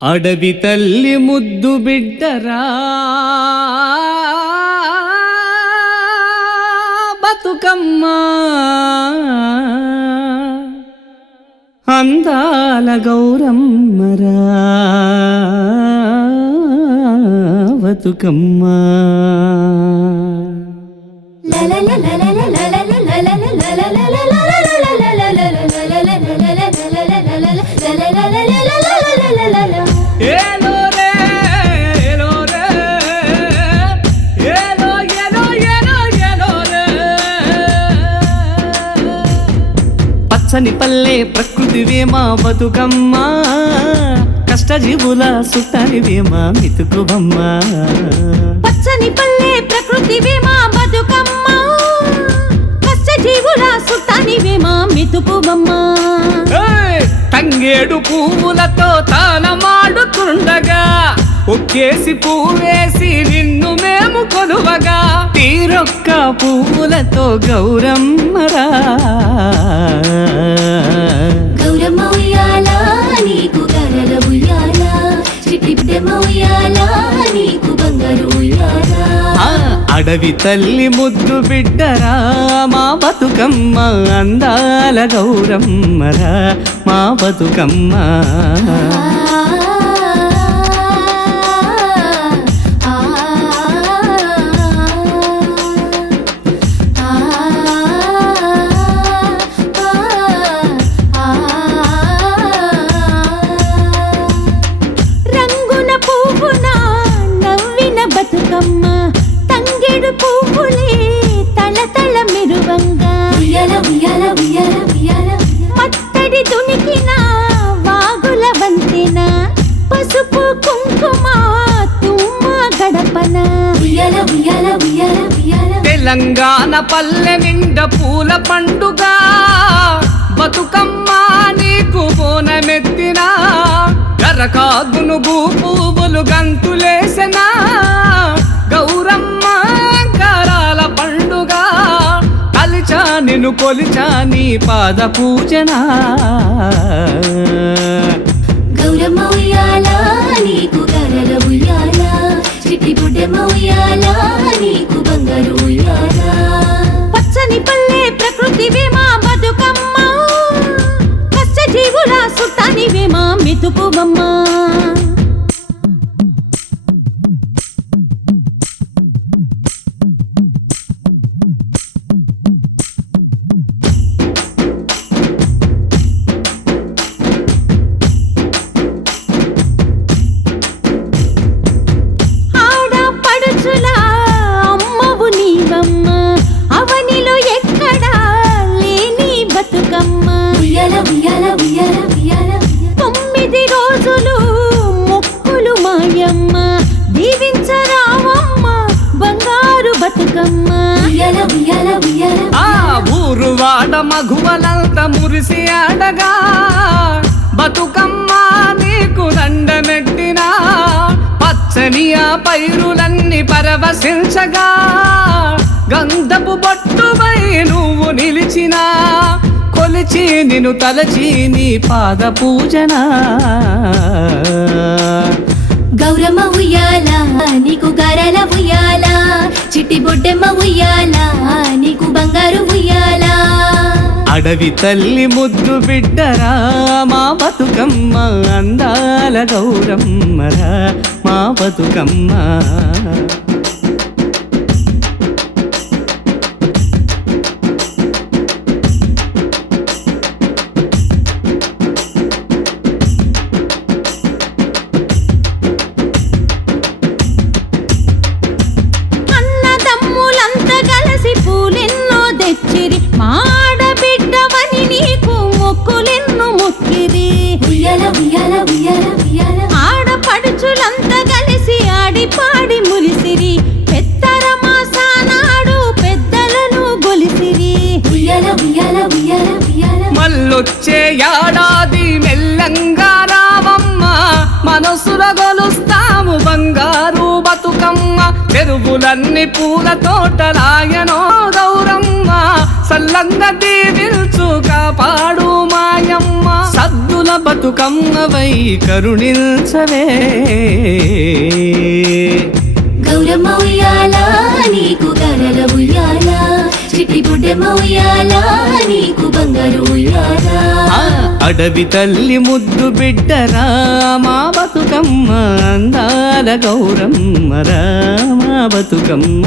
అడవి తల్లి ముద్దు బిడ్డరా బతుకమ్మ అందాల గౌరమ్మరా బతుకమ్మ పచ్చని పల్లె ప్రకృతివేమా బతుకమ్మ కష్టజీవుల సుట్టానివేమా మితుకువమ్మ. పచ్చని పల్లె ప్రకృతివేమా బతుకమ్మ కష్టజీవుల సుట్టానివేమా మితుకువమ్మ. తంగేడు పువ్వులతో తానమాడుతుండగా ఒక్కేసి పువ్వేసి నిన్ను మేము కొలువగా తీరొక్క పువ్వులతో గౌరమ్మరా గౌరమ్మ ఉయ్యాల నీకు గరల ఉయ్యాల చిట్టిబిడ్డమ్మ ఉయ్యాల నీకు బంగారు ఉయ్యాల. అడవి తల్లి ముద్దు బిడ్డరా మా బతుకమ్మ అందాల గౌరమ్మరా మా బతుకమ్మ. బతుకమ్మ తంగేడు పువ్వులే తళతళ మెరువంగా ఉయ్యాల ఉయ్యాల ఉయ్యాల ఉయ్యాల మత్తడి దునికిన వాగుల వంతెన పసుపు కుంకుమ తుమ్మ గడపన ఉయ్యాల ఉయ్యాల ఉయ్యాల ఉయ్యాల. తెలంగాణ పల్లె నిండా పూల పండుగ బతుకమ్మ నీకు బోనమెత్తిన కరకాగునుగు పువ్వులు గంతులేసెనా గౌరమ్మ కరాల పండుగ కలిచా నిన్ను కొలిచా నీ పాద పూజనా. గౌరమ్మ ఉయ్యాల నీకు గరల ఉయ్యాల చిట్టిబుడ్డమ్మ ఉయ్యాల నీకు బంగారు ఉయ్యాల. పచ్చని పల్లె ప్రకృతివేమా బతుకమ్మ కష్టజీవుల సుట్టానివేమా మితుకువమ్మ. తొమ్మిది రోజులు మొక్కులు మాయమ్మ దీవించరావమ్మ బంగారు బతుకమ్మ. ఊరు వాడ మగువలంత మురిసి ఆడగా బతుకమ్మ నీకు దండమెట్టినా పచ్చని ఆ పైరులన్నీ పరవశించగా గంధపు బొట్టుపై నువ్వు నిలిచినా కొలిచి నిన్ను తలచి నీ పాద పూజనా. గౌరమ్మ ఉయ్యాల నీకు గరల ఉయ్యాల చిట్టి బొడ్డమ్మ ఉయ్యాల నీకు బంగారు ఉయ్యాల. అడవి తల్లి ముద్దు బిడ్డరా మా బతుకమ్మ అందాల గౌరమ్మరా మా బతుకమ్మ. మాడబిడ్డవని నీకు మొక్కులెన్ను మొక్కిరి ఉయ్యాల ఉయ్యాల ఉయ్యాల ఉయ్యాల. ఆడపడుచులంతా కలిసి ఆడి పాడి మురిసిరి పెద్దర మాసానాడు పెద్దలను గొలిసిరి ఉయ్యాల ఉయ్యాల ఉయ్యాల ఉయ్యాల. మళ్ళొచ్చే ఏడాది మెల్లంగా రావమ్మ మనసుల గొలుస్తాము బంగారు బతుకమ్మ చెరువులన్నీ పూల తోటలాయనో గౌరమ్మ సల్లంగా దీవిల్చు కాపాడు మాయమ్మ సద్దుల ముద్దుల బతుకమ్మవై కరుణించవే. గౌరమ్మ ఉయ్యాల నీకు గరల ఉయ్యాల, చిట్టి బుడ్డమ్మ ఉయ్యాల నీకు బంగారు ఉయ్యాల. అడవి తల్లి ముద్దు బిడ్డరా మా బతుకమ్మ, అందాల గౌరమ్మ రా మా బతుకమ్మ.